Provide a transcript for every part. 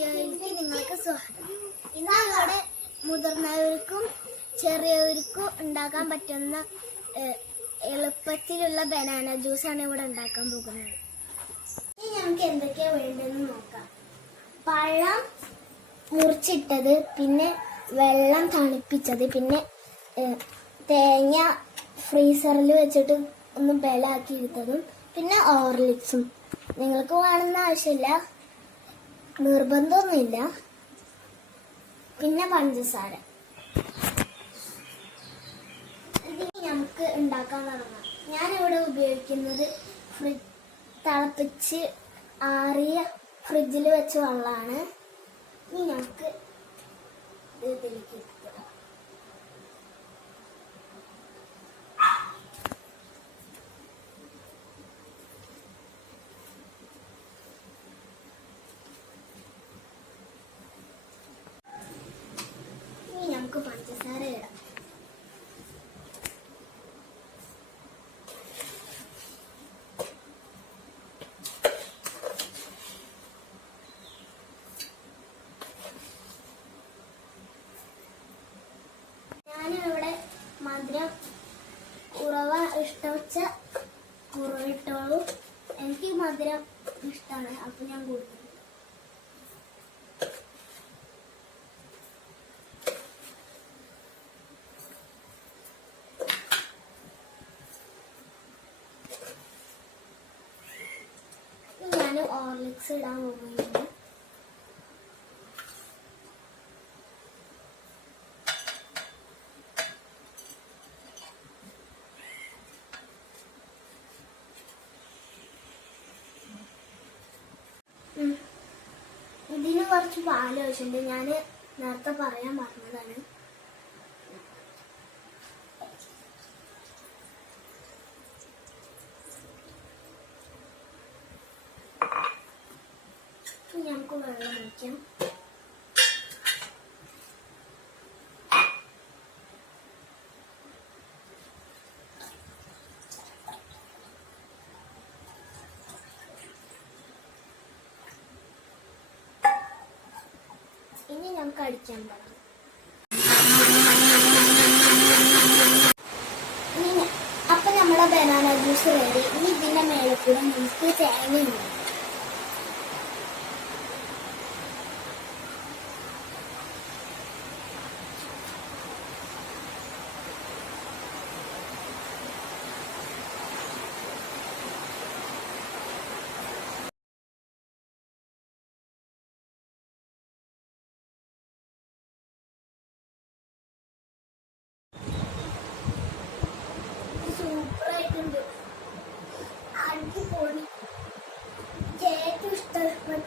വീഡിയോയിലേക്ക് നിങ്ങൾക്ക് സ്വാഗതം ഇന്ന് ഇവിടെ മുതിർന്നവർക്കും ചെറിയവർക്കും ഉണ്ടാക്കാൻ പറ്റുന്ന എളുപ്പത്തിലുള്ള ബനാന ജ്യൂസാണ് ഇവിടെ ഉണ്ടാക്കാൻ പോകുന്നത്. ഇനി നമുക്ക് എന്തൊക്കെയാ വേണ്ടതെന്ന് നോക്കാം. പഴം മുറിച്ചിട്ടത് പിന്നെ വെള്ളം തണുപ്പിച്ചത് പിന്നെ തേങ്ങ ഫ്രീസറിൽ വെച്ചിട്ട് ഒന്ന് ബലാക്കി എടുത്തതും പിന്നെ ഓർലിക്സും. നിങ്ങൾക്ക് വേണമെന്ന് ആവശ്യമില്ല. നിർബന്ധമൊന്നുമില്ല. പിന്നെ പഞ്ചസാര. നമുക്ക് ഉണ്ടാക്കാൻ തുടങ്ങാം. ഞാനിവിടെ ഉപയോഗിക്കുന്നത് തിളപ്പിച്ച് ആറിയ ഫ്രിഡ്ജിൽ വെച്ച വെള്ളമാണ്. ഇനി നമുക്ക് ഇത് ഇതിലേക്ക് ഇടാം. ഇനി നമുക്ക് പഞ്ചസാര ഇടാം ഞാനിവിടെ മധുരം ഉറവ ഇഷ്ടവച്ച കുറവിട്ടോളൂ. എനിക്ക് മധുരം ഇഷ്ടമാണ് അപ്പൊ ഞാൻ കൂടുതൽ ഞാൻ ഓർലിക്സ് ഇടാൻ പോകുന്നുണ്ട് കുറച്ച് പാൽ ആവശ്യമുണ്ട് ഞാൻ നേരത്തെ പറയാൻ പറഞ്ഞതാണ്. നമുക്ക് വെള്ളം ഒഴിക്കാം. ഇനി നമുക്ക് അടിക്കാൻ തുടങ്ങാം അപ്പൊ നമ്മുടെ ബനാന ജ്യൂസ് റെഡി ഇനി ഇതിന്റെ മേലെ കൂടെ നമുക്ക് തേങ്ങ ഇടണം.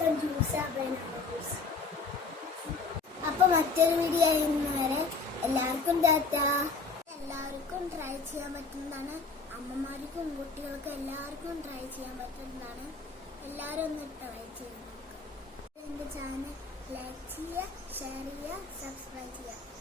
ഇഷ്ടപ്പെട്ട ജ്യൂസാണ് ബനാന ജ്യൂസ് അപ്പൊ മറ്റൊരു വീഡിയോ ആയിരുന്നവരെ എല്ലാവർക്കും ടാറ്റ. എല്ലാവർക്കും ട്രൈ ചെയ്യാൻ പറ്റുന്നതാണ്. അമ്മമാർക്കും കുട്ടികൾക്കും എല്ലാവർക്കും ട്രൈ ചെയ്യാൻ പറ്റുന്നതാണ്. എല്ലാവരും ഒന്ന് ട്രൈ ചെയ്ത് നോക്കുക ചാനൽ ലൈക്ക് ചെയ്യുക ഷെയർ ചെയ്യുക സബ്സ്ക്രൈബ് ചെയ്യുക.